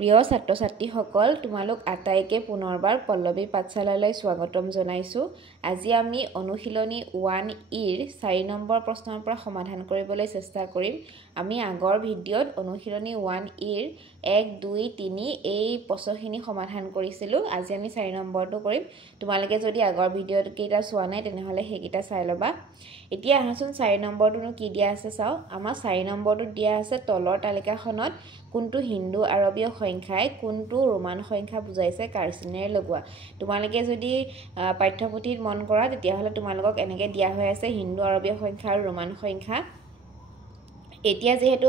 প্ৰিয় ছাত্ৰ ছাত্ৰীসকল তোমালোক আটাইকে পুনৰবাৰ পল্লৱী পাঠশালালৈ স্বাগতম জনাইছো। আজি আমি অনুশীলনী 1 ৰ 4 নম্বৰ প্ৰশ্নৰ পৰা সমাধান কৰিবলৈ চেষ্টা কৰিম। আমি আগৰ ভিডিঅ'ত অনুশীলনী 1 ৰ 1 2 3 এই প্ৰশ্নখিনি সমাধান কৰিছিলো। আজি আমি 4 নম্বৰটো কৰিম। তোমালোকে যদি আগৰ ভিডিঅ'ত কেইটা চোৱা নাই তেনেহলে সেইকেইটা চাই লবা। এতিয়া আহাচোন 4 নম্বৰটোনো কি দিয়া আছে চাও। আমাৰ 4 নম্বৰটোত দিয়া আছে তলৰ তালিকাখনত কোনটো হিন্দু আৰবীয় সংখ্যাই কোনটো ৰোমান সংখ্যা বুজাইছে কাৰচিনেৰে লগোৱা। তোমালোকে যদি পাঠ্যপুথিত মন কৰা তেতিয়াহলে তোমালোকক এনেকৈ দিয়া হৈ আছে হিন্দু আৰবীয় সংখ্যা আৰু ৰোমান সংখ্যা। এতিয়া যেহেতু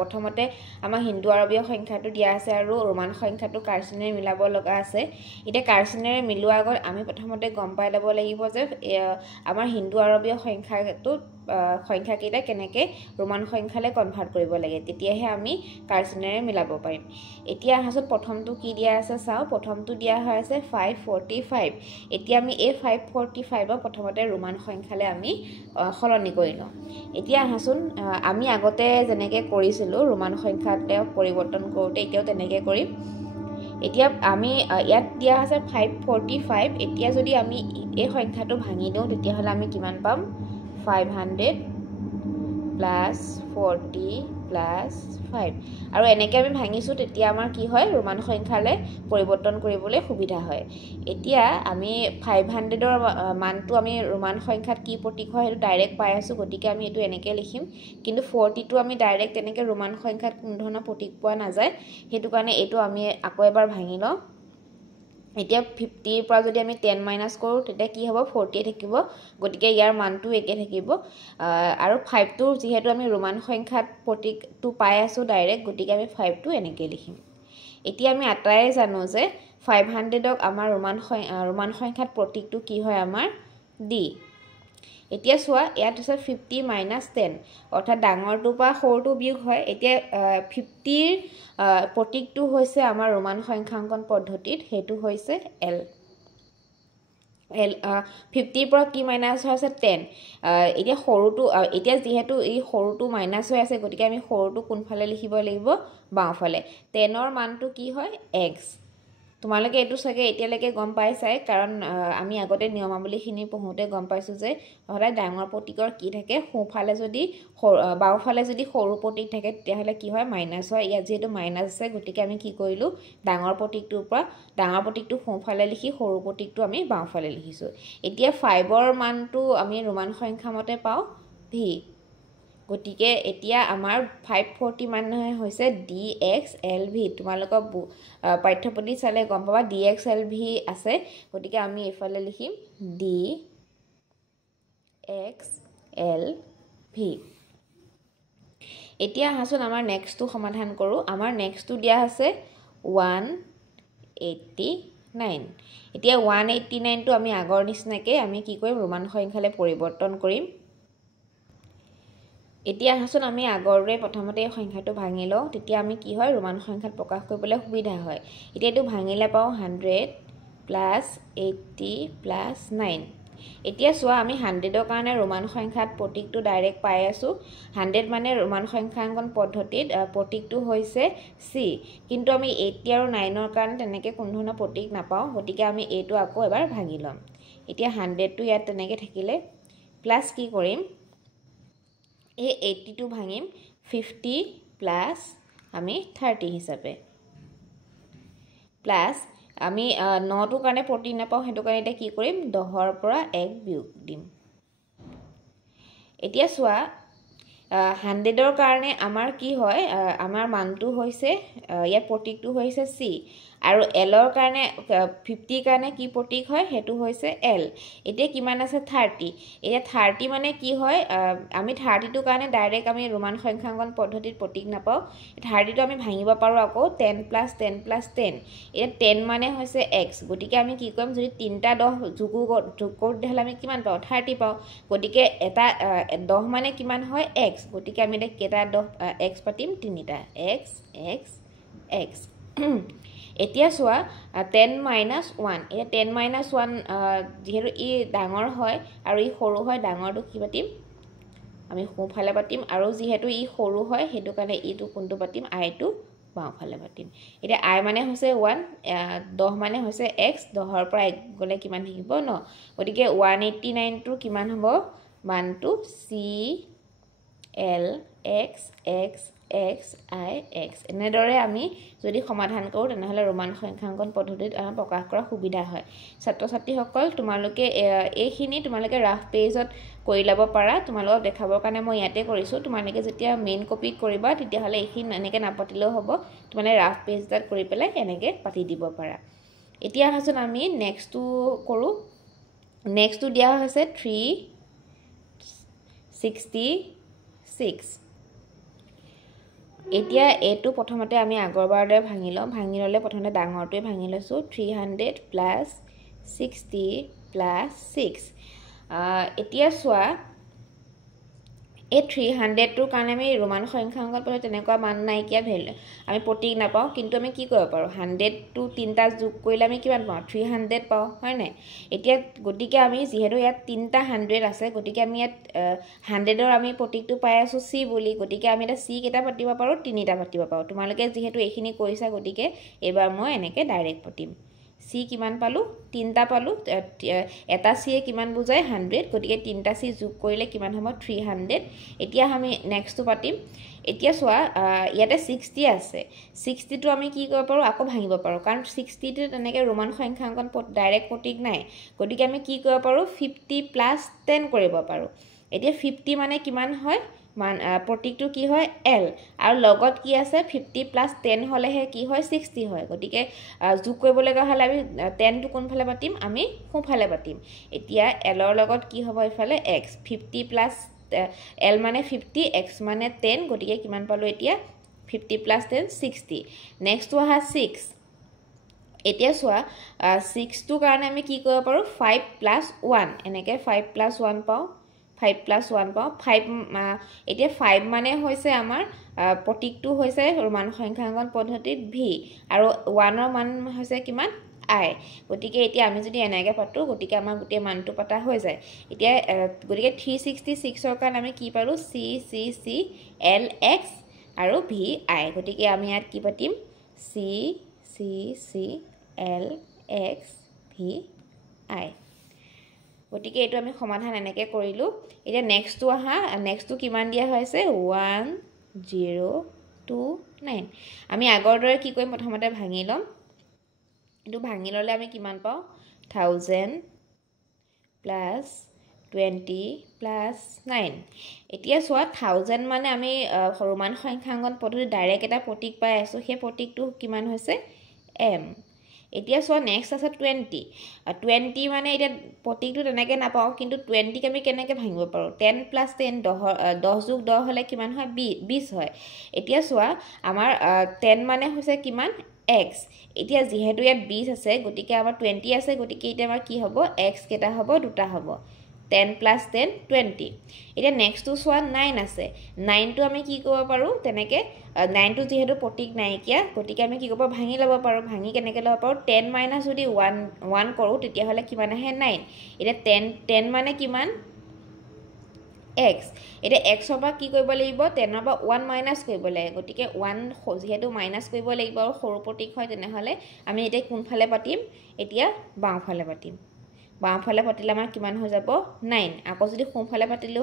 প্ৰথমতে আমাৰ হিন্দু আৰবীয় সংখ্যাটো দিয়া আছে আৰু ৰোমান সংখ্যাটো কাৰচিনেৰে মিলাব লগা আছে। এতিয়া কাৰচিনেৰে মিলোৱাৰ আগত আমি প্ৰথমতে গম পাই ল'ব লাগিব যে আমাৰ হিন্দু আৰবীয় সংখ্যাকেইটা কেনেকৈ ৰোমান সংখ্যালৈ কনভাৰ্ট কৰিব লাগে, তেতিয়াহে আমি কাৰচিনেৰে মিলাব পাৰিম। এতিয়া আহাচোন প্ৰথমটো কি দিয়া আছে চাওঁ। প্ৰথমটো দিয়া হৈ আছে 545। এতিয়া আমি এই 545ক প্ৰথমতে ৰোমান সংখ্যালৈ আমি সলনি কৰি লওঁ। এতিয়া আহাচোন আমি আগতে যেনেকৈ কৰিছিলোঁ ৰোমান সংখ্যাতে পৰিৱৰ্তন কৰোঁতে এতিয়াও তেনেকৈ কৰিম। এতিয়া আমি ইয়াত দিয়া আছে 545। এতিয়া যদি আমি এই সংখ্যাটো ভাঙি দিওঁ তেতিয়াহ'লে আমি কিমান পাম? 500 প্লাছ 40 প্লাছ 5। আৰু এনেকৈ আমি ভাঙিছোঁ তেতিয়া আমাৰ কি হয় ৰোমান সংখ্যালৈ পৰিৱৰ্তন কৰিবলৈ সুবিধা হয়। এতিয়া আমি 500ৰ মানটো আমি ৰোমান সংখ্যাত কি প্ৰতীক হয় সেইটো ডাইৰেক্ট পাই আছোঁ, গতিকে আমি এইটো এনেকৈ লিখিম। কিন্তু 40টো আমি ডাইৰেক্ট তেনেকৈ ৰোমান সংখ্যাত কোনো ধৰণৰ প্ৰতীক পোৱা নাযায়, সেইটো কাৰণে এইটো আমি আকৌ এবাৰ ভাঙি লওঁ। এতিয়া 50ৰ পৰা যদি আমি 10 মাইনাছ কৰোঁ তেতিয়া কি হ'ব? 40 থাকিব, গতিকে ইয়াৰ মানটো একে থাকিব। আৰু 5টো যিহেতু আমি ৰোমান সংখ্যাত প্ৰতীকটো পাই আছোঁ ডাইৰেক্ট, গতিকে আমি 5টো এনেকৈ লিখিম। এতিয়া আমি আটাইয়ে জানো যে 500ক আমাৰ ৰোমান সংখ্যাত প্ৰতীকটো কি হয় আমাৰ ডি। এতিয়া চোৱা ইয়াত হৈছে 50 মাইনাছ 10, অৰ্থাৎ ডাঙৰটোৰ পৰা সৰুটো বিয়োগ হয়। এতিয়া 50ৰ প্ৰতীকটো হৈছে আমাৰ ৰোমান সংখ্যাংকন পদ্ধতিত সেইটো হৈছে এল। 50ৰ পৰা কি মাইনাছ হৈ আছে? 10। এতিয়া সৰুটো এতিয়া যিহেতু এই সৰুটো মাইনাছ হৈ আছে, গতিকে আমি সৰুটো কোনফালে লিখিব লাগিব? বাওঁফালে। 10ৰ মানটো কি হয়? এক্স। তোমালোকে এইটো চাগে এতিয়ালৈকে গম পাইছাই, কাৰণ আমি আগতে নিয়মাৱলীখিনি পঢ়োঁতে গম পাইছোঁ যে সদায় ডাঙৰ প্ৰতীকৰ কি থাকে সোঁফালে যদি বাওঁফালে যদি সৰু প্ৰতীক থাকে তেতিয়াহ'লে কি হয়? মাইনাছ হয়। ইয়াত যিহেতু মাইনাছ আছে গতিকে আমি কি কৰিলোঁ ডাঙৰ প্ৰতীকটো সোঁফালে লিখি সৰু প্ৰতীকটো আমি বাওঁফালে লিখিছোঁ। এতিয়া 5ৰ মানটো আমি ৰোমান সংখ্যা মতে পাওঁ ভি, গতিকে এতিয়া আমাৰ 540 মানে হৈছে DXLV। তোমালোকৰ পাঠ্যপুথি চালে গম পাবা DXLV আছে, গতিকে আমি এইফালে লিখিম DXLV। এতিয়া আহাচোন আমাৰ নেক্সটটো সমাধান কৰোঁ। আমাৰ নেক্সটটো দিয়া আছে 189। এতিয়া 189টো আমি আগৰ নিচিনাকৈ আমি কি কৰিম? ৰোমান সংখ্যালৈ পৰিৱৰ্তন কৰিম। এতিয়া আহাচোন আমি আগৰৰে প্ৰথমতে এই সংখ্যাটো ভাঙি লওঁ, তেতিয়া আমি কি হয় ৰোমান সংখ্যাত প্ৰকাশ কৰিবলৈ সুবিধা হয়। এতিয়া এইটো ভাঙিলে পাওঁ 100 প্লাছ 80 প্লাছ 9। এতিয়া চোৱা আমি 100ৰ কাৰণে ৰোমান সংখ্যাত প্ৰতীকটো ডাইৰেক্ট পাই আছোঁ। 100 মানে ৰোমান সংখ্যাংকন পদ্ধতিত প্ৰতীকটো হৈছে চি, কিন্তু আমি 80 আৰু 9ৰ কাৰণে তেনেকৈ কোনো ধৰণৰ প্ৰতীক নাপাওঁ, গতিকে আমি এইটো আকৌ এবাৰ ভাঙি ল'ম। এতিয়া 100টো ইয়াত তেনেকৈ থাকিলে, প্লাছ কি কৰিম? এই 80টো ভাঙিম 50 প্লাছ আমি 30 হিচাপে, প্লাছ আমি 9টোৰ কাৰণে প্ৰতীক নাপাওঁ, সেইটো কাৰণে এতিয়া কি কৰিম? 10ৰ পৰা 1 বিয়োগ দিম। এতিয়া চোৱা 100ৰ কাৰণে আমাৰ কি হয়? আমাৰ মানটো হৈছে ইয়াত প্ৰতীকটো হৈছে চি, আৰু এলৰ কাৰণে 50ৰ কাৰণে কি প্ৰতীক হয়? সেইটো হৈছে এল। এতিয়া কিমান আছে? 30। এতিয়া 30 মানে কি হয়? আমি 30টোৰ কাৰণে ডাইৰেক্ট আমি ৰোমান সংখ্যাংকন পদ্ধতিত প্ৰতীক নাপাওঁ। 30টো আমি ভাঙিব পাৰোঁ আকৌ 10 প্লাছ 10 প্লাছ 10। এতিয়া 10 মানে হৈছে এক্স, গতিকে আমি কি কৰিম? যদি 3টা 10 যোগ কৰোঁ তেতিয়াহ'লে আমি কিমান পাওঁ? 30 পাওঁ। গতিকে এটা 10 মানে কিমান হয়? এক্স। গতিকে আমি এতিয়া কেইটা 10 এক্স পাতিম? 3টা। X x x. এতিয়া চোৱা 10 মাইনাছ 1। এতিয়া 10 মাইনাছ 1 যিহেতু ই ডাঙৰ হয় আৰু ই সৰু হয়, ডাঙৰটো কি পাতিম? আমি সোঁফালে পাতিম, আৰু যিহেতু ই সৰু হয় সেইটো কাৰণে ইটো কোনটো পাতিম? আইটো বাওঁফালে পাতিম এতিয়া I মানে হৈছে 1 10 মানে হৈছে x 10 ৰ পৰা 1 গলে কিমান থাকিব 9 গতিকে 189 টো কিমান হ'ব মানটো c l x x x I x এনেদৰে আমি যদি সমাধান কৰোঁ তেনেহলে ৰোমান সংখ্যাঙ্কন পদ্ধতিত প্ৰকাশ কৰা সুবিধা হয় ছাত্ৰ ছাত্ৰীসকল তোমালোকে এইখিনি তোমালোকে ৰাফ পেজত কৰি লব পাৰা তোমালোকক দেখাবৰ কাৰণে মই ইয়াতে কৰিছো তোমালোকে যেতিয়া মেইন কপি কৰিবা তেতিয়া হলে এইখিনি এনেকে নাপাতিলেও হ'ব তোমালোকে ৰাফ পেজত কৰি পেলাই এনেকে পাতি দিব পাৰা এতিয়া হাসন আমি নেক্সট টু কৰো নেক্সট টু দিয়া হৈছে 366 এতিয়া এটো প্ৰথমতে আমি আগৰবাৰলৈ ভাঙি ললে প্ৰথমতে ডাঙৰটোৱে ভাঙি লৈছো 300 plus 60 plus 6 এতিয়া সোৱা এই 300 টোৰ কাৰণে আমি ৰোমান সংখ্যাঙ্কন পদ্ধতি তেনেকুৱা মান নাই কিয়া ভ্যালু আমি প্ৰতীক না পাও কিন্তু আমি কি কৰিব পাৰো 100 টো তিনটা যোগ কৰিলে আমি কিমান পাও 300 পাও হয় নাই এতিয়া গটিকে আমি যেহেতু ইয়াত তিনটা 100 আছে গটিকে আমি ইয়াত 100 ৰ আমি প্ৰতীকটো পাই আছো c বুলি গটিকে আমি এটা c কেটা পাতিব পাৰো তিনিটা পাতিব পাৰো তোমালোকে যেহেতু এইখিনি কৰিছা গটিকে এবাৰ মই এনেকে ডাইৰেক্ট পাতিম c কিমান পালো তিনটা পালো এটা c এ কিমান বুজায় 100 গটিকে তিনটা c যোগ কৰিলে কিমান হ'ব 300 এতিয়া আমি নেক্সট পাতিম এতিয়া সোৱা ইয়াতে 60 আছে 60 টো আমি কি কৰিব পাৰো আকৌ ভাঙিব পাৰো কাৰণ 60 টো তেনেকে ৰোমান সংখ্যাঙ্কন ডাইৰেক্ট প্ৰতীক নাই গটিকে আমি কি কৰিব পাৰো 50 plus 10 কৰিব পাৰো এতিয়া 50 মানে কিমান হয় মান প্ৰতীকটো কি হয় l আৰু লগত কি আছে 50 plus 10 হলেহে কি হয় 60 হয় গটিকে যোগ কৰিব লগা হলে আমি 10 টো কোনফালে পাতিম আমি সোঁফালে পাতিম এতিয়া l ৰ লগত কি হ'ব ইফালে x 50 plus l মানে 50 x মানে 10 গটিকে কিমান পালো এতিয়া 50 plus 10 60 নেক্সট টু হা 6 এতিয়া সোৱা 6 টো কাৰণে আমি কি কৰিব পাৰো 5 plus 1 এনেকে 5 plus 1 পাও 5 plus 1 পাও 5 এতিয়া 5 মানে হৈছে আমাৰ প্ৰতীকটো হৈছে ৰোমান সংখ্যাঙ্কন পদ্ধতিত v আৰু 1 ৰ মান হৈছে কিমান I গটিকে এতিয়া আমি যদি এনেকে পাতো গটিকে আমাৰ গুটে মানটো পতা হৈ যায় এতিয়া গটিকে 366 ৰ কাৰণে আমি কি পাৰো c c c l x আৰু v I গটিকে আমি ইয়াত কি পাতিম c c c l x v I গটিকে এটো আমি সমাধান এনেকে কৰিলো এতিয়া নেক্সট টু আহা নেক্সট টু কিমান দিয়া হৈছে 1029 আমি আগৰ দৰে কি কৰিম প্ৰথমতে ভাঙি লম এটো ভাঙি ললে আমি কিমান পাও 1000 plus 20 plus 9 এতিয়া সোৱা 1000 মানে আমি ৰোমান সংখ্যাঙ্কন পদ্ধতি ডাইৰেক্ট এটা প্ৰতীক পাই আছো সেই প্ৰতীকটো কিমান হৈছে m এতিয়া সোৱা নেক্সট আছে 20 মানে এটা প্ৰতীকটো তেনেকে না পাও কিন্তু 20 কে আমি কেনেকে ভাঙিব পাৰো 10 plus 10 10 যোগ 10 হলে কিমান হয় 20 হয় এতিয়া সোৱা আমাৰ 10 মানে হৈছে কিমান x এতিয়া যেহেতু ইয়াত 20 আছে গটিকে আমাৰ 20 আছে গটিকে এতিয়া আমাৰ কি হ'ব x কেটা হ'ব দুটা হ'ব 10 plus 10 20 এতিয়া নেক্সট টু সোৱা 9 আছে 9 টো আমি কি কৰিব পাৰো তেনেকে 9 টো যেহেতু প্ৰতীক নাই কিয়া গটিকে আমি কি কৰিব ভাঙি লব পাৰো ভাঙি কেনেকে লব পাৰো 10 minus যদি 1 কৰো তেতিয়া হলে কিমান আহে 9 এতিয়া 10 মানে কিমান x এটা x ৰ পৰা কি কৰিব লাগিব 10 ৰ পৰা 1 মাইনাস কৰিব লাগে গটিকে 1 যেহেতু মাইনাস কৰিব লাগিব আৰু সৰু প্ৰতীক হয় তেনেহলে আমি এটা কোনফালে পাতিম এতিয়া বাওঁফালে পাতিম বাওঁফালে পাতিলে আমাৰ কিমান হৈ যাব 9 আকৌ যদি সোঁফালে পাতিলো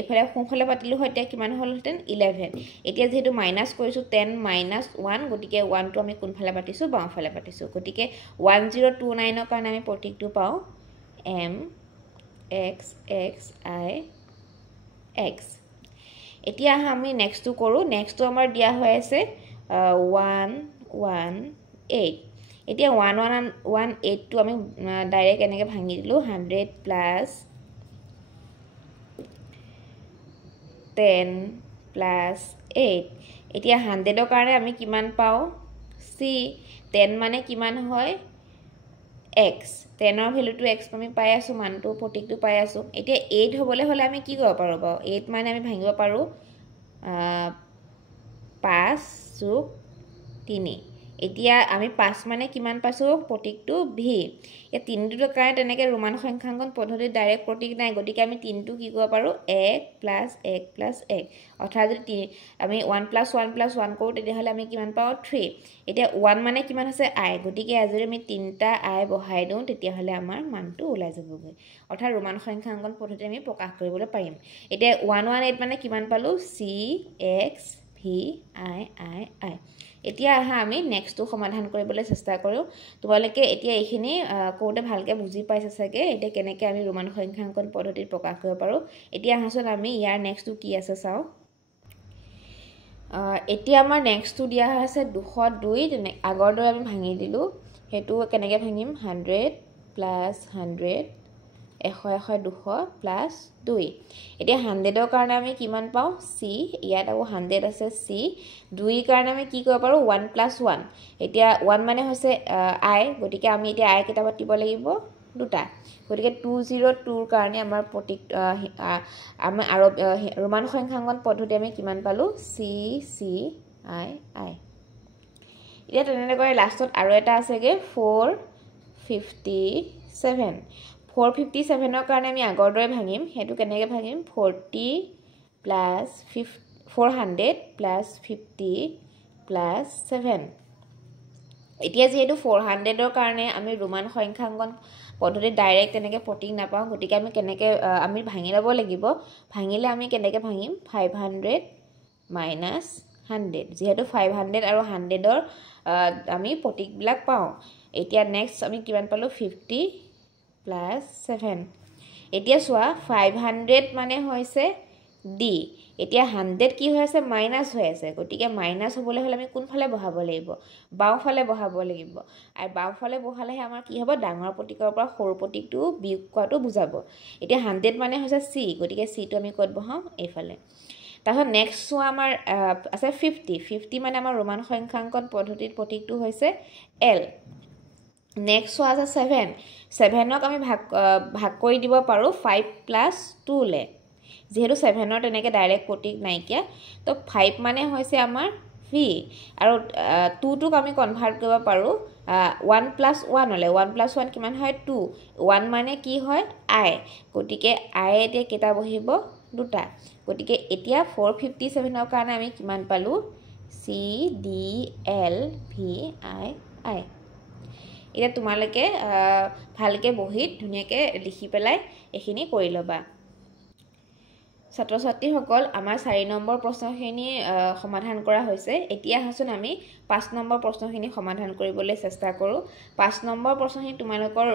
এফালে সোঁফালে পাতিলো হয় তেতিয়া কিমান হলহেতেন 11 এতিয়া যেহেতু মাইনাস কৰিছো 10 minus 1 গটিকে 1 টো আমি কোনফালে পাতিছো বাওঁফালে পাতিছো গটিকে 1029 ৰ কাৰণে আমি প্ৰতীকটো পাও m x x I x এতিয়া আমি নেক্সট টু কৰো নেক্সট টু আমাৰ দিয়া হৈ আছে 118 এতিয়া 1118 টো আমি ডাইৰেক্ট এনেকে ভাঙি দিলো 100 plus 10 plus 8 এতিয়া 100 ৰ কাৰণে আমি কিমান পাও c 10 মানে কিমান হয় x 10 ৰ ভ্যালুটো x আমি পাই আছো মানটো প্ৰতীকটো পাই আছো এতিয়া 8 হবলে হলে আমি কি কৰিব পাৰো 8 মানে আমি ভাঙিব পাৰো 5 যোগ 3 এতিয়া আমি 5 মানে কিমান পাইছোঁ প্ৰতীকটো ভি এই 3টোৰ কাৰণে তেনেকৈ ৰোমান সংখ্যাঙ্কন পদ্ধতিত ডাইৰেক্ট প্ৰতীক নাই গতিকে আমি 3টো কি কৰিব পাৰোঁ 1 + 1 + 1 অৰ্থাৎ যদি আমি 1 + 1 + 1 কৰোঁ তেতিয়াহ'লে আমি কিমান পাওঁ 3 এতিয়া 1 মানে কিমান আছে i গতিকে যদি আমি 3টা i বহাই দিওঁ তেতিয়াহ'লে আমাৰ মানটো ওলাই যাবগৈ অৰ্থাৎ ৰোমান সংখ্যাঙ্কন পদ্ধতি আমি প্ৰকাশ কৰিবলৈ পাৰিম এতিয়া 118 মানে কিমান পালোঁ c x v i i i এতিয়া আহা আমি নেক্সটটো সমাধান কৰিবলৈ চেষ্টা কৰোঁ তোমালোকে এতিয়া এইখিনি কোতে ভালকৈ বুজি পাইছে চাগে এতিয়া কেনেকৈ আমি ৰোমান সংখ্যাঙ্কন পদ্ধতিত প্ৰকাশ কৰিব পাৰোঁ এতিয়া আহাচোন আমি ইয়াৰ নেক্সটটো কি আছে চাওঁ এতিয়া আমাৰ নেক্সটটো দিয়া আছে 202 আগৰ দৰে আমি ভাঙি দিলোঁ সেইটো কেনেকৈ ভাঙিম 100 + 100 100 100 200 + 2 এতিয়া 100ৰ কাৰণে আমি কিমান পাওঁ c ইয়াত আকৌ 100 আছে c 2ৰ কাৰণে আমি কি কৰিব পাৰোঁ 1 + 1 এতিয়া 1 মানে হৈছে i গতিকে আমি এতিয়া i কেইটা পাতিব লাগিব দুটা গতিকে 202ৰ কাৰণে আমাৰ প্ৰতীক আমি আৰু ৰোমান সংখ্যাঙ্কন পদ্ধতি আমি কিমান পালোঁ c c i i এতিয়া তেনেকৈ লাষ্টত আৰু এটা আছেগে 457 457ৰ কাৰণে আমি আগৰ দৰে ভাঙিম সেইটো কেনেকৈ ভাঙিম 40 + 400 + 50 + 7 এতিয়া যেহেতু 400ৰ কাৰণে আমি ৰোমান সংখ্যাঙ্কন পদ্ধতিত ডাইৰেক্ট তেনেকৈ প্ৰতীক নাপাওঁ গতিকে আমি কেনেকৈ আমি ভাঙি ল'ব লাগিব ভাঙিলে আমি কেনেকৈ ভাঙিম 500 - 100 যেহেতু 500 আৰু 100ৰ আমি প্ৰতীকবিলাক পাওঁ এতিয়া নেক্সট আমি কিমান পালোঁ 50 + 7 এতিয়া চোৱা 500 মানে হৈছে d এতিয়া 100 কি হৈ আছে মাইনাছ হৈ আছে গতিকে মাইনাছ হ'বলৈ হ'লে আমি কোনফালে বহাব লাগিব বাওঁফালে বহাব লাগিব আৰু বাওঁফালে বহালেহে আমাৰ কি হ'ব ডাঙৰ প্ৰতীকৰ পৰা সৰু প্ৰতীকটো বিয়োগ কৰাটো বুজাব এতিয়া 100 মানে হৈছে c গতিকে c টো আমি ক'ত বহাম এইফালে তাৰপিছত নেক্সট চোৱা আমাৰ আছে 50 মানে আমাৰ ৰোমান সংখ্যাঙ্কন পদ্ধতিত প্ৰতীকটো হৈছে l নেক্সট চোৱা আছে 7ক আমি ভাগ কৰি দিব পাৰোঁ 5 + 2 লে যেহেতু 7ৰ তেনেকৈ ডাইৰেক্ট প্ৰতীক নাইকিয়া তো 5 মানে হৈছে আমাৰ v আৰু 2টোক আমি কনভাৰ্ট কৰিব পাৰোঁ 1 + 1 হ'লে 1 + 1 কিমান হয় 2 1 মানে কি হয় i গতিকে i এতিয়া কেইটা বহিব দুটা গতিকে এতিয়া 457ৰ কাৰণে আমি কিমান পালোঁ c d l v i i এতিয়া তোমালোকে ভালকৈ বহিত ধুনীয়াকৈ লিখি পেলাই এইখিনি কৰি ল'বা ছাত্ৰ ছাত্ৰীসকল আমাৰ 4 নম্বৰ প্ৰশ্নখিনি সমাধান কৰা হৈছে এতিয়া আহাচোন আমি 5 নম্বৰ প্ৰশ্নখিনি সমাধান কৰিবলৈ চেষ্টা কৰোঁ 5 নম্বৰ প্ৰশ্নখিনি তোমালোকৰ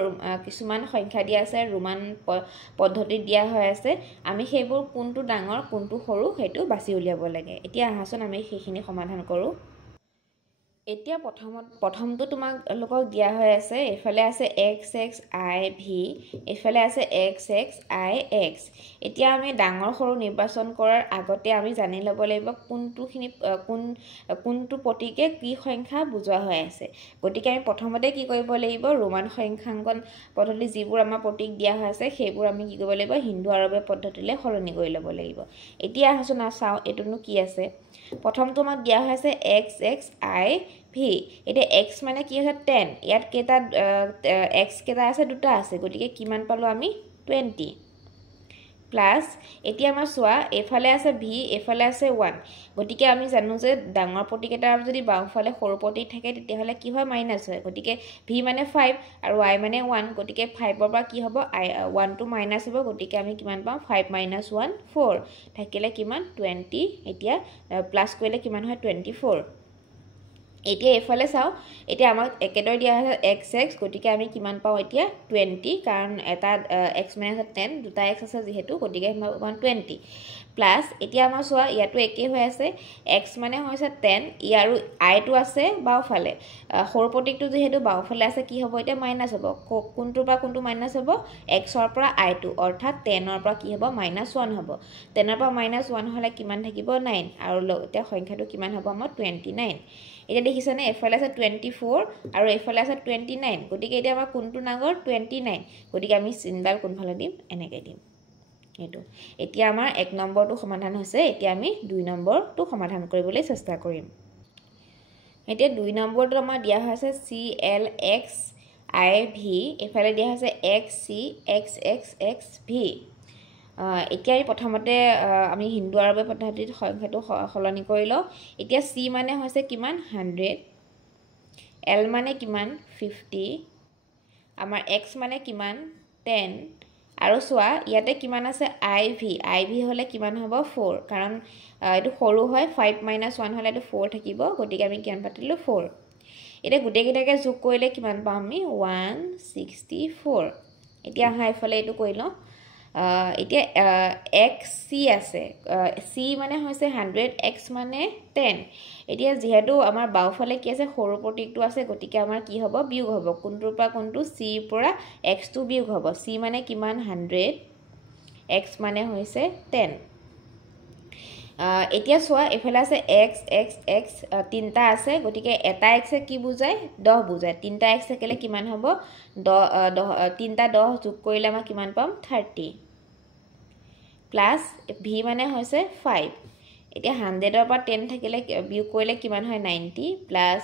কিছুমান সংখ্যা দিয়া আছে ৰোমান পদ্ধতিত দিয়া হৈ আছে আমি সেইবোৰ কোনটো ডাঙৰ কোনটো সৰু সেইটো বাছি উলিয়াব লাগে এতিয়া আহাচোন আমি সেইখিনি সমাধান কৰোঁ এতিয়া প্ৰথমটো তোমালোকক দিয়া হৈ আছে এফালে আছে x x i v এফালে আছে x x i x এতিয়া আমি ডাঙৰ সৰু নিৰ্বাচন কৰাৰ আগতে আমি জানি ল'ব লাগিব কোনটো প্ৰতীকে কি সংখ্যা বুজোৱা হৈ আছে গতিকে আমি প্ৰথমতে কি কৰিব লাগিব ৰোমান সংখ্যাঙ্কন পদ্ধতি যিবোৰ আমাৰ প্ৰতীক দিয়া হৈ আছে সেইবোৰ আমি কি কৰিব লাগিব হিন্দু আৰবীয় পদ্ধতিলৈ সলনি কৰি ল'ব লাগিব এতিয়া আহাচোন চাওঁ এইটোনো কি আছে প্ৰথমটো আমাক দিয়া হৈ আছে x x i v এতিয়া x মানে কি আছে 10 ইয়াত কেইটা x কেইটা আছে দুটা আছে গতিকে কিমান পালোঁ আমি 20 প্লাস এতিয়া আমাৰ চোৱা এফালে আছে v এফালে আছে 1 গতিকে আমি জানো যে ডাঙৰ প্ৰতীক এটা যদি বাওঁফালে সৰু প্ৰতীক থাকে তেতিয়াহ'লে কি হয় মাইনাছ হয় গতিকে v মানে 5 আৰু i মানে 1 গতিকে 5ৰ পৰা কি হ'ব 1 টো মাইনাছ হ'ব গতিকে আমি কিমান পাম 5 - 1 4 থাকিলে কিমান 20 এতিয়া প্লাস কৰিলে কিমান হয় 24 এতিয়া এফালে চাও এতিয়া আমাক একেদৰে দিয়া আছে xx গতিকে আমি কিমান পাও এতিয়া 20 কাৰণ এটা x - 10 দুটা x আছে যেহেতু গতিকে 20 প্লাস এতিয়া আমাৰ চোৱা ইয়াটো একে হৈ আছে x মানে হৈছে 10 ইয়াৰো i টো আছে বাওঁফালে সৰু প্ৰতীকটো যেহেতু বাওঁফালে আছে কি হ'ব এতিয়া মাইনাস হ'ব কোনটোৰ পৰা কোনটো মাইনাস হ'ব x ৰ পৰা i টো অৰ্থাৎ 10 ৰ পৰা কি হ'ব -1 হ'ব 10 ৰ পৰা -1 হ'লে কিমান থাকিব 9 আৰু এতিয়া সংখ্যাটো কিমান হ'ব আমাৰ 29 এটা দেখিছানে এফালে আছে 24 আৰু এফালে আছে 29 গতিকে এতিয়া আমাৰ কোনটো ডাঙৰ 29 গতিকে আমি চিনডাল কোনফালে দিম এনেকৈ দিম এটো এতিয়া আমাৰ 1 নম্বৰটো সমাধান হৈছে এতিয়া আমি 2 নম্বৰটো সমাধান কৰিবলৈ চেষ্টা কৰিম এতিয়া 2 নম্বৰটো আমাৰ দিয়া হৈছে CLX IV এফালে দিয়া হৈছে XCXXXV এতিয়া প্ৰথমতে আমি হিন্দু আৰবী পদ্ধতিত সংখ্যাটো সলনি কৰি লওঁ এতিয়া C মানে হৈছে কিমান 100 L মানে কিমান 50 আমাৰ X মানে কিমান 10 আৰু চোৱা ইয়াতে কিমান আছে IV হলে কিমান হ'ব 4 কাৰণ এটো সৰু হয় 5 - 1 হলে এটো 4 থাকিব গতিকে আমি কিমান পাতিলো 4 এটা গুটে গিটাকে যোগ কৰিলে কিমান পাম আমি 164 এতিয়া আহা ইফালে এটো কই লওঁ এতিয়া XC আছে C মানে হৈছে 100 X মানে 10 এতিয়া যেহেতু আমাৰ বাওফালে কি আছে সৰু প্ৰতীকটো আছে গতিকে আমাৰ কি হ'ব বিয়োগ হ'ব কোনটোৰ পৰা কোনটো C পৰা X টো বিয়োগ হ'ব C মানে কিমান 100 X মানে হৈছে 10 এতিয়া চোৱা এফালে আছে XXX তিনটা আছে গতিকে এটা X এ কি বুজায় 10 বুজায় তিনটা X থাকিলে কিমান হ'ব 10 তিনটা 10 যোগ কৰিলে আমাৰ কিমান পাম 30 প্লাস V মানে হৈছে 5 এতিয়া 100 ৰ পৰা 10 থাকিলে বিয়োগ কৰিলে কিমান হয় 90 প্লাস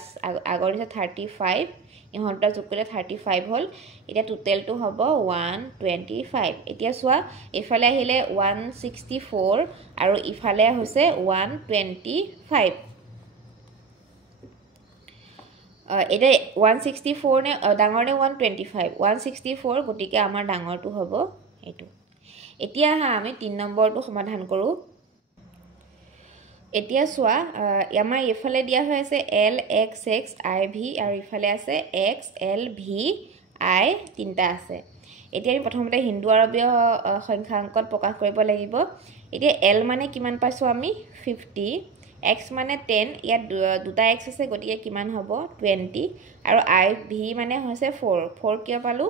আগৰ দিছে 35 ইহঁতটা যোগ কৰিলে 35 হল এতিয়া টোটালটো হ'ব 125 এতিয়া চোৱা এফালে আহিলে 164 আৰু ইফালে হৈছে 125 এটা 164 নে ডাঙৰ নে 125 164 গতিকে আমাৰ ডাঙৰটো হ'ব এটো এতিয়া হা আমি 3 নম্বৰটো সমাধান কৰো এতিয়া চোৱা আমাৰ ইফালে দিয়া হৈছে LXX IV আৰু ইফালে আছে XLVI তিনটা আছে এতিয়া আমি প্ৰথমতে হিন্দু আৰবীয় সংখ্যাংকত প্ৰকাশ কৰিব লাগিব এতিয়া L মানে কিমান পাইছো আমি 50 X মানে 10 ইয়াত দুটা X আছে গতিকে কিমান হ'ব 20 আৰু IV মানে হৈছে 4 কিয় পালো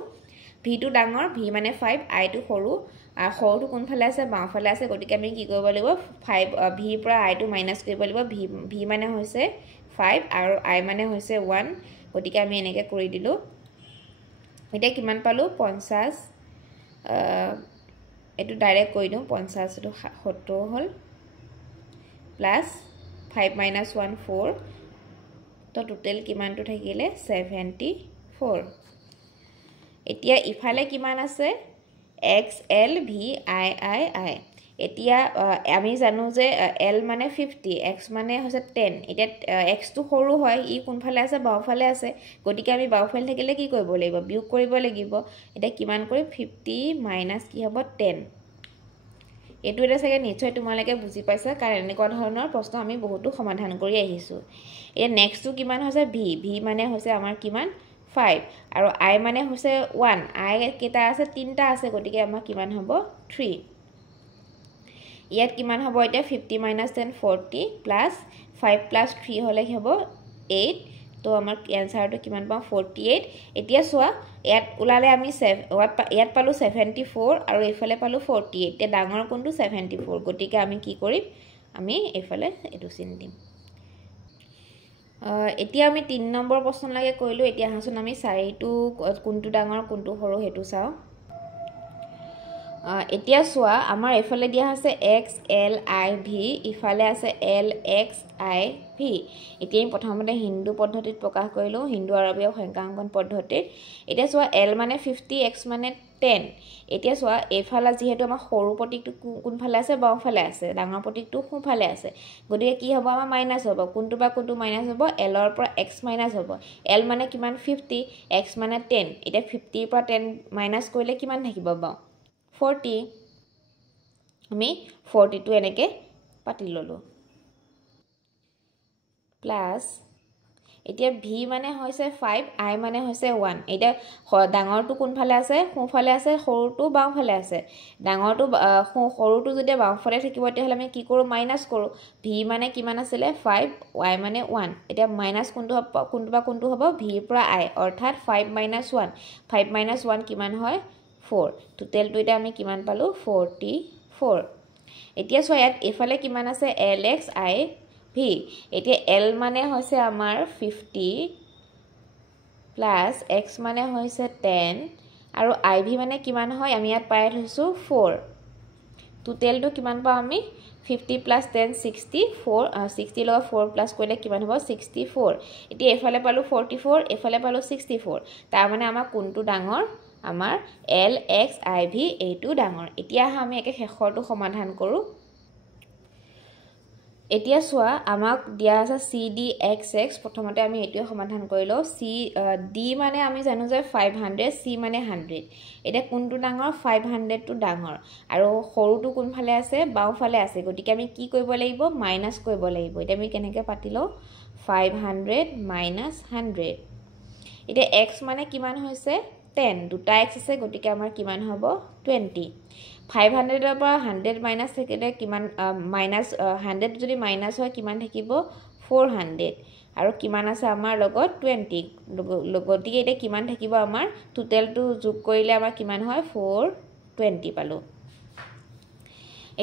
V টো ডাঙৰ V মানে 5 I টো সৰু আৰ সৰুটো কোনফালে আছে বাওফালে আছে গতিকে আমি কি কৰিব লাগিব 5 V পৰা I টো মাইনাস কৰিব লাগিব V মানে হৈছে 5 আৰু I মানে হৈছে 1 গতিকে আমি এনেকে কৰি দিলো এটা কিমান পালো 50 এটো ডাইৰেক্ট কৈ দিও 50 টো 70 হল প্লাস 5 - 1 4 তো টোটাল কিমানটো থাকিলে 74 এতিয়া ইফালে কিমান আছে XLVII এতিয়া আমি জানো যে L মানে 50 X মানে হৈছে 10 এতিয়া X টো সৰু হয় ই কোনফালে আছে বাওফালে আছে গতিকে আমি বাওফালে থাকিলে কি কৰিব লাগিব বিয়োগ কৰিব লাগিব এটা কিমান কৰি 50 মাইনাস কি হ'ব 10 এটো এটা সাগে নিশ্চয় তোমালোকে বুজি পাইছা কাৰণ এনেকুৱা ধৰণৰ প্ৰশ্ন আমি বহুতো সমাধান কৰি আহিছো এতিয়া নেক্সট টো কিমান হৈছে V মানে হৈছে আমাৰ কিমান 5 আৰু I মানে হৈছে 1 I কেটা আছে তিনটা আছে গতিকে আমাৰ কিমান হ'ব 3 ইয়াত কিমান হ'ব এটা 50 - 10 40 প্লাস 5 প্লাস 3 হলে হ'ব 8 তো আমাৰ আনসাৰটো কিমান পাম 48 এতিয়া চোৱা ইয়াত উলালে আমি ইয়াত পালো 74 আৰু এফালে পালো 48 এতিয়া ডাঙৰ কোনটো 74 গতিকে আমি কি কৰিম আমি এফালে এটো চিন দিম এতিয়া আমি 3 নম্বৰ প্ৰশ্ন লাগে কইলো এতিয়া হাসুন আমি 4 টো কোনটো ডাঙৰ কোনটো সৰু হেতু চাও এতিয়া চোৱা আমাৰ এফালে দিয়া আছে XLIV ইফালে আছে LXIV এতিয়া আমি প্ৰথমতে হিন্দু পদ্ধতিত প্ৰকাশ কৰিলো হিন্দু আৰবীয় সংখ্যাঙ্কন পদ্ধতিত এতিয়া চোৱা L মানে 50 X মানে 10 এতিয়া চোৱা এফালে যেহেতু আমাৰ সৰু প্ৰতীকটো কোনফালে আছে বাওফালে আছে ডাঙৰ প্ৰতীকটো সোঁফালে আছে গতিকে কি হ'ব আমাৰ মাইনাস হ'ব কোনটো বা কোনটো মাইনাস হ'ব L ৰ পৰা X মাইনাস হ'ব L মানে কিমান 50 X মানে 10 এটা 50 ৰ পৰা 10 মাইনাস কৰিলে কিমান থাকিব বাও 40 আমি 42 এনেকে পাতি ললো প্লাস এতিয়া V মানে হৈছে 5 I মানে হৈছে 1 এটা ডাঙৰটো কোনফালে আছে সোঁফালে আছে সৰুটো বাওফালে আছে ডাঙৰটো সৰুটো যদি বাওফালে থাকিব তেহলে আমি কি কৰো মাইনাস কৰো V মানে কিমান আছিল 5 Y মানে 1 এটা মাইনাস কোনটো বা কোনটো হ'ব V পৰা I অৰ্থাৎ 5 - 1 5 - 1 কিমান হয় 4 টোটালটো এটা আমি কিমান পালো 44 এতিয়া চোৱা ইয়াত এফালে কিমান আছে LXIV এতিয়া L মানে হৈছে আমাৰ 50 প্লাস X মানে হৈছে 10 আৰু IV মানে কিমান হয় আমি ইয়াত পাই থৈছো 4 টোটালটো কিমান পাও আমি 50 প্লাছ 10 64 60 লগত 4 প্লাছ কৰিলে কিমান হ'ব 64 এতিয়া এফালে পালো 44 এফালে পালো 64 তাৰ মানে আমাৰ কোনটো ডাঙৰ আমাৰ LXIV এইটো ডাঙৰ এতিয়া আমি একে শেষৰটো সমাধান কৰো এতিয়া সোয়া আমাক দিয়া আছে CDXX প্ৰথমতে আমি এটোই সমাধান কৰিলো D মানে আমি জানো যে 500 C মানে 100 এটা কোনটো ডাঙৰ 500 টো ডাঙৰ আৰু সৰুটো কোনফালে আছে বাওফালে আছে গতিকে আমি কি কৰিব লাগিব মাইনাস কৰিব লাগিব এটা আমি কেনেকৈ পাতিলো 500 minus 100 এটা x মানে কিমান হৈছে 10 দুটা x আছে গতিকে আমাৰ কিমান হ'ব 20 500 ৰ পৰা 100 মাইনাস থাকিলে কিমান মাইনাস 100 যদি মাইনাস হয় কিমান থাকিব 400 আৰু কিমান আছে আমাৰ লগত 20 গতিকে এটা কিমান থাকিব আমাৰ টোটালটো যোগ কৰিলে আমাৰ কিমান হয় 420 পালো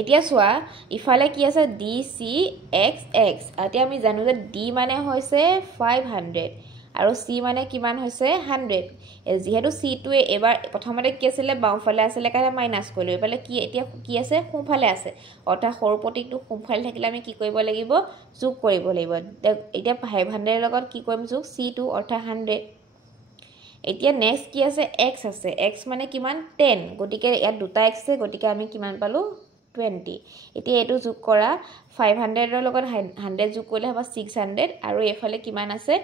এতিয়া সোয়া ইফালে কি আছে DCXX এতিয়া আমি জানো যে D মানে হৈছে 500 আৰু C মানে কিমান হৈছে 100 যেহেতু C টোৱে এবাৰ প্ৰথমতে কি আছিল বাওফালে আছিল কাৰণে মাইনাস কৰিলো এফালে কি এতিয়া কি আছে সোঁফালে আছে অৰ্থাৎ সৰু প্ৰতীকটো সোঁফালে থাকিলে আমি কি কৰিব লাগিব যোগ কৰিব লাগিব এতিয়া 500 ৰ লগত কি কৰিম যোগ C টো অৰ্থাৎ 100 এতিয়া নেক্সট কি আছে x আছে x মানে কিমান 10 গতিকে ইয়াত দুটা x আছে গতিকে আমি কিমান পালো 20 এতিয়া এটো যোগ কৰা 500 ৰ লগত 100 যোগ কৰিলে হ'ব 600 আৰু এফালে কিমান আছে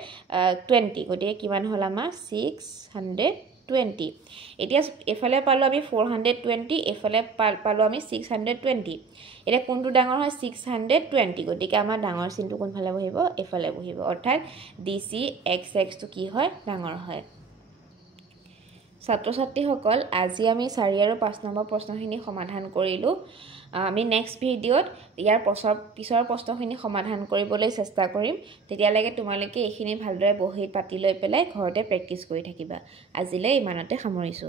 20 গতিকে কিমান হল আমাৰ 620 এতিয়া এফালে পালো আমি 420 এফালে পালো আমি 620 এটা কোনটো ডাঙৰ হয় 620 গতিকে আমাৰ ডাঙৰ চিনটো কোনফালে বহিব এফালে বহিব অৰ্থাৎ DCXX টো কি হয় ডাঙৰ হয় ছাত্ৰ ছাত্ৰী সকল আজি আমি 4 আৰু 5 নম্বৰ প্ৰশ্নখিনি সমাধান কৰিলো আমি নেক্সট ভিডিওত ইয়াৰ পিছৰ প্ৰশ্নখিনি সমাধান কৰিবলৈ চেষ্টা কৰিম তেতিয়ালৈকে তোমালোকে এইখিনি ভালদৰে বহি পাতি লৈ পেলাই ঘৰতে প্ৰেক্টিছ কৰি থাকিবা আজিলৈ ইমানতে সামৰিছো